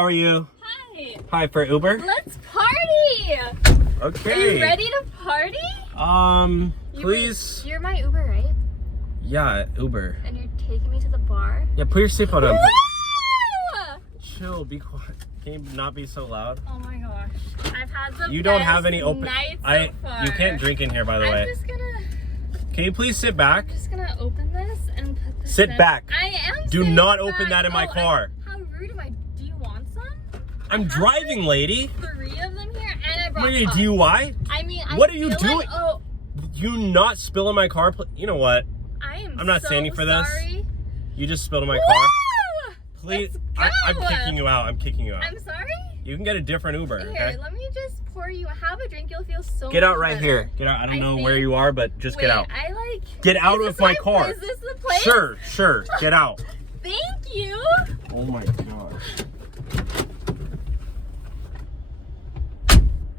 How are you? Hi. Hi, for Uber? Let's party! Okay. Are you ready to party? Please. You're my Uber, right? Yeah, Uber. And you're taking me to the bar? Yeah, put your seatbelt on. Woo! Chill, be quiet. Can you not be so loud? Oh my gosh. I've had the You don't have any open... night so far. You can't drink in here, by the way. I'm just gonna... Can you please sit back? I'm just gonna open this and put this Sit in. back. I am Do sitting not back. open that in my car. How rude am I? Do you want some? I'm driving, lady. 3 of them here, and I brought What are you, cups. DUI? I mean, What I are you feel doing? Like, oh, You not spill in my car? You know what? I'm not so standing for this. sorry. You just spilled in my Woo! car. Please. Let's I'm go. kicking you out. I'm kicking you out. I'm sorry? You can get a different Uber, Here, okay? let me just pour you. Have a drink. You'll feel so Get much out right better. here. Get out. I don't know where think- you are, but just Wait, get out. I like... Get out Is of this my car. Is this the place? Sure. Get out. Thank you. Oh my gosh.